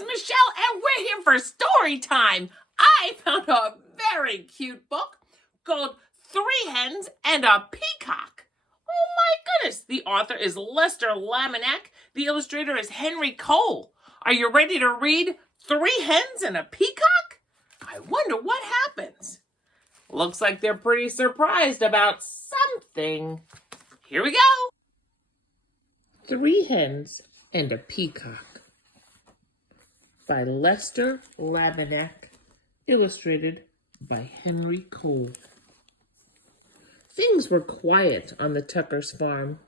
is Michelle, and we're here for story time. I found a very cute book called 3 Hens and a Peacock. Oh my goodness. The author is Lester Laminack. The illustrator is Henry Cole. Are you ready to read 3 Hens and a Peacock? I wonder what happens. Looks like they're pretty surprised about something. Here we go. 3 Hens and a Peacock by Lester Laminack, illustrated by Henry Cole. Things were quiet on the Tuckers' farm.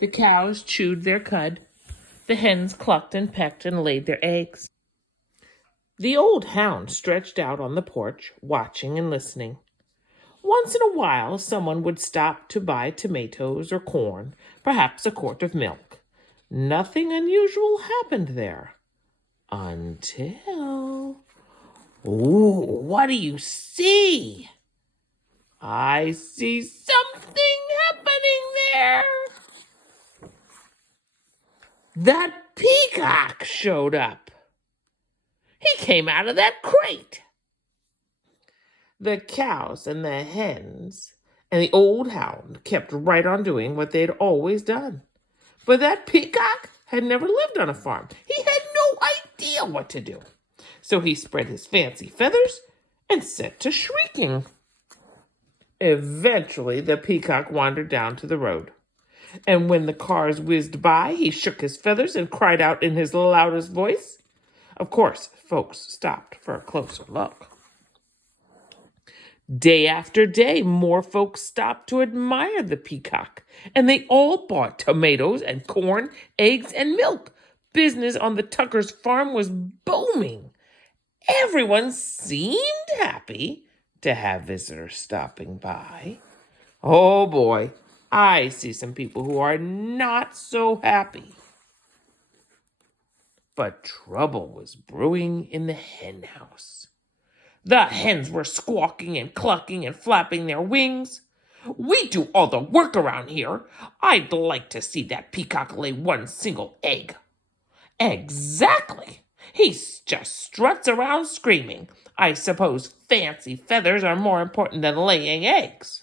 The cows chewed their cud. The hens clucked and pecked and laid their eggs. The old hound stretched out on the porch, watching and listening. Once in a while, someone would stop to buy tomatoes or corn, perhaps a quart of milk. Nothing unusual happened there. Until... Ooh, what do you see? I see something happening there. That peacock showed up. He came out of that crate. The cows and the hens and the old hound kept right on doing what they'd always done. But that peacock had never lived on a farm. He had no idea what to do. So he spread his fancy feathers and set to shrieking. Eventually, the peacock wandered down to the road. And when the cars whizzed by, he shook his feathers and cried out in his loudest voice. Of course, folks stopped for a closer look. Day after day, more folks stopped to admire the peacock, and they all bought tomatoes and corn, eggs and milk. Business on the Tuckers' farm was booming. Everyone seemed happy to have visitors stopping by. Oh boy, I see some people who are not so happy. But trouble was brewing in the hen house. The hens were squawking and clucking and flapping their wings. We do all the work around here. I'd like to see that peacock lay one single egg. Exactly. He just struts around screaming. I suppose fancy feathers are more important than laying eggs.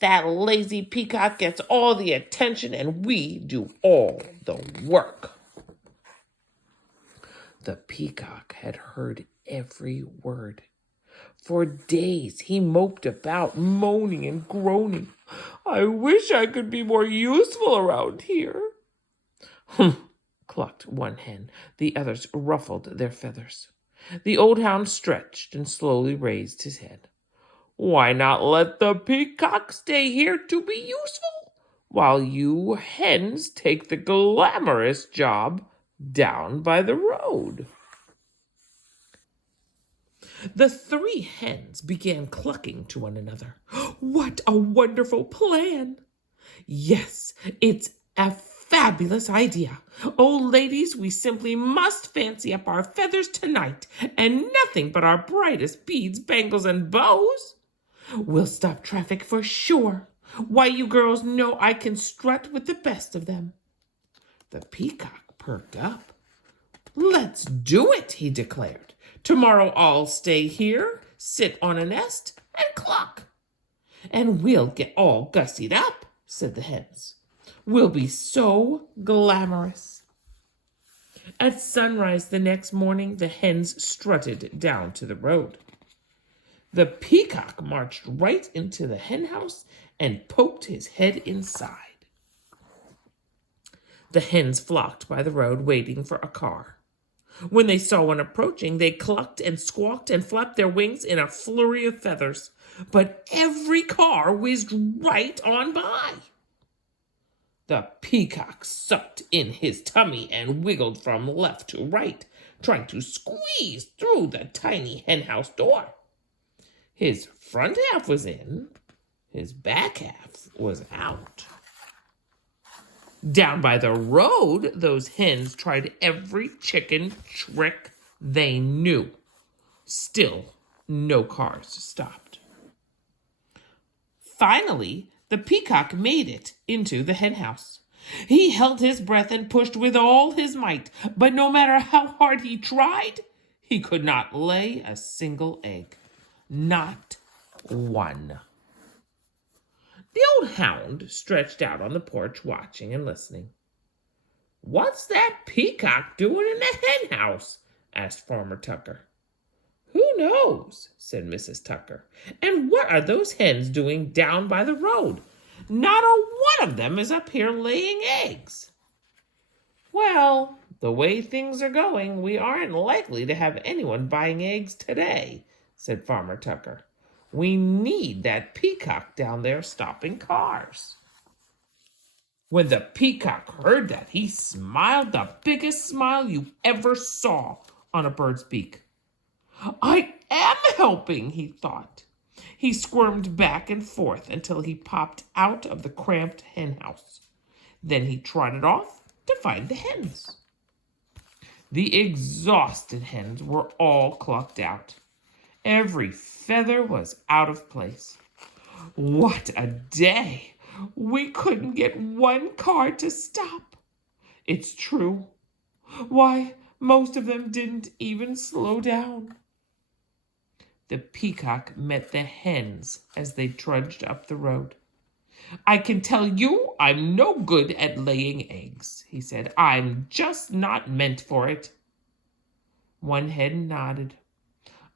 That lazy peacock gets all the attention and we do all the work. The peacock had heard every word. For days he moped about, moaning and groaning. I wish I could be more useful around here. Humph, clucked one hen. The others ruffled their feathers. The old hound stretched and slowly raised his head. Why not let the peacock stay here to be useful, while you hens take the glamorous job down by the road? The 3 hens began clucking to one another. What a wonderful plan! Yes, it's a fabulous idea. Oh, ladies, we simply must fancy up our feathers tonight, and nothing but our brightest beads, bangles, and bows. We'll stop traffic for sure. Why, you girls know I can strut with the best of them. The peacock perked up. Let's do it, he declared. Tomorrow I'll stay here, sit on a nest, and cluck. And we'll get all gussied up, said the hens. We'll be so glamorous. At sunrise the next morning, the hens strutted down to the road. The peacock marched right into the hen house and poked his head inside. The hens flocked by the road, waiting for a car. When they saw one approaching, they clucked and squawked and flapped their wings in a flurry of feathers. But every car whizzed right on by. The peacock sucked in his tummy and wiggled from left to right, trying to squeeze through the tiny henhouse door. His front half was in, his back half was out. Down by the road, those hens tried every chicken trick they knew. Still, no cars stopped. Finally, the peacock made it into the hen house. He held his breath and pushed with all his might, but no matter how hard he tried, he could not lay a single egg. Not one. The old hound stretched out on the porch, watching and listening. "What's that peacock doing in the hen house?" asked Farmer Tucker. "Who knows?" said Mrs. Tucker. "And what are those hens doing down by the road? Not a one of them is up here laying eggs." "Well, the way things are going, we aren't likely to have anyone buying eggs today," said Farmer Tucker. "We need that peacock down there stopping cars." When the peacock heard that, he smiled the biggest smile you ever saw on a bird's beak. "I am helping," he thought. He squirmed back and forth until he popped out of the cramped hen house. Then he trotted off to find the hens. The exhausted hens were all clucked out. Every feather was out of place. What a day! We couldn't get one car to stop. It's true. Why, most of them didn't even slow down. The peacock met the hens as they trudged up the road. "I can tell you I'm no good at laying eggs," he said. "I'm just not meant for it." One hen nodded.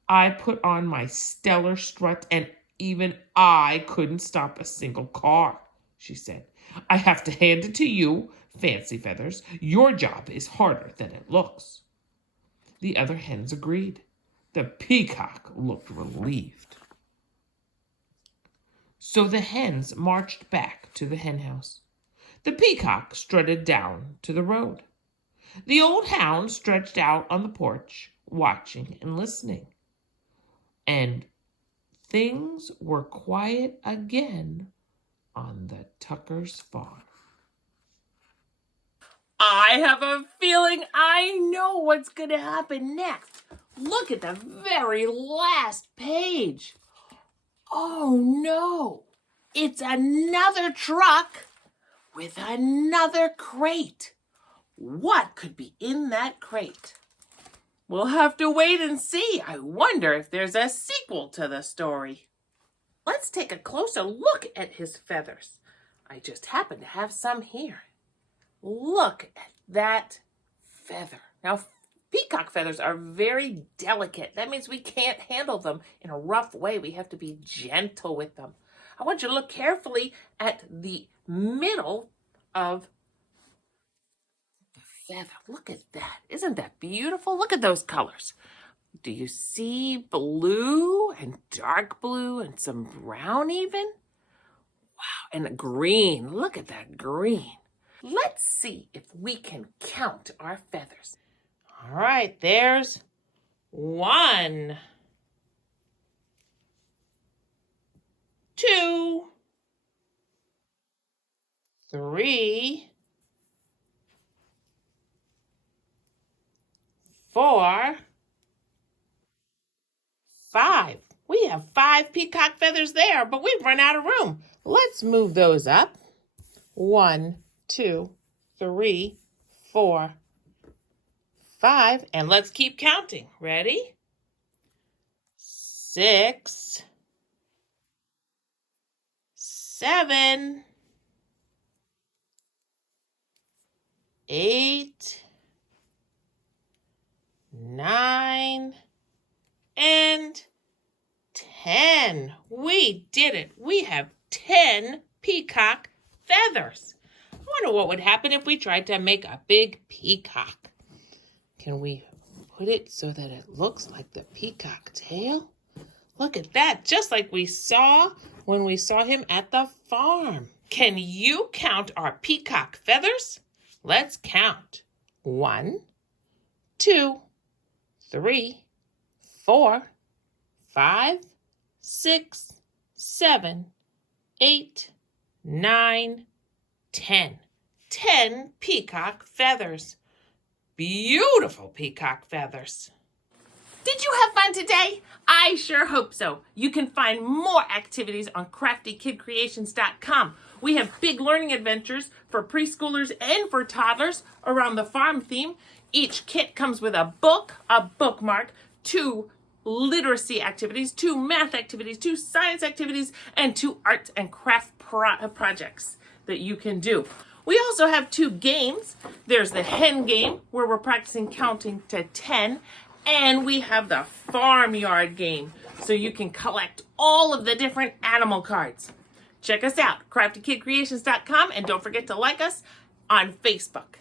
"I put on my stellar strut and even I couldn't stop a single car," she said. "I have to hand it to you, Fancy Feathers. Your job is harder than it looks." The other hens agreed. The peacock looked relieved. So the hens marched back to the hen house. The peacock strutted down to the road. The old hound stretched out on the porch, watching and listening. And things were quiet again on the Tuckers' farm. I have a feeling I know what's going to happen next. Look at the very last page. Oh no, it's another truck with another crate. What could be in that crate? We'll have to wait and see. I wonder if there's a sequel to the story. Let's take a closer look at his feathers. I just happen to have some here. Look at that feather. Now, peacock feathers are very delicate. That means we can't handle them in a rough way. We have to be gentle with them. I want you to look carefully at the middle of the feather. Look at that. Isn't that beautiful? Look at those colors. Do you see blue and dark blue and some brown even? Wow, and a green. Look at that green. Let's see if we can count our feathers. All right, there's 1, 2, 3, 4, 5. We have 5 peacock feathers there, but we've run out of room. Let's move those up. 1, 2, 3, 4, 5, and let's keep counting. Ready? 6, 7, 8, 9, and 10. We did it. We have 10 peacock feathers. I wonder what would happen if we tried to make a big peacock. Can we put it so that it looks like the peacock tail? Look at that, just like we saw when we saw him at the farm. Can you count our peacock feathers? Let's count. 1, 2, 3, 4, 5, 6, 7, 8, 9, 10. 10 peacock feathers. Beautiful peacock feathers. Did you have fun today? I sure hope so. You can find more activities on CraftyKidCreations.com. We have big learning adventures for preschoolers and for toddlers around the farm theme. Each kit comes with a book, a bookmark, 2 literacy activities, 2 math activities, 2 science activities, and 2 arts and craft projects that you can do. We also have 2 games. There's the hen game, where we're practicing counting to 10, and we have the farmyard game, so you can collect all of the different animal cards. Check us out, craftykidcreations.com, and don't forget to like us on Facebook.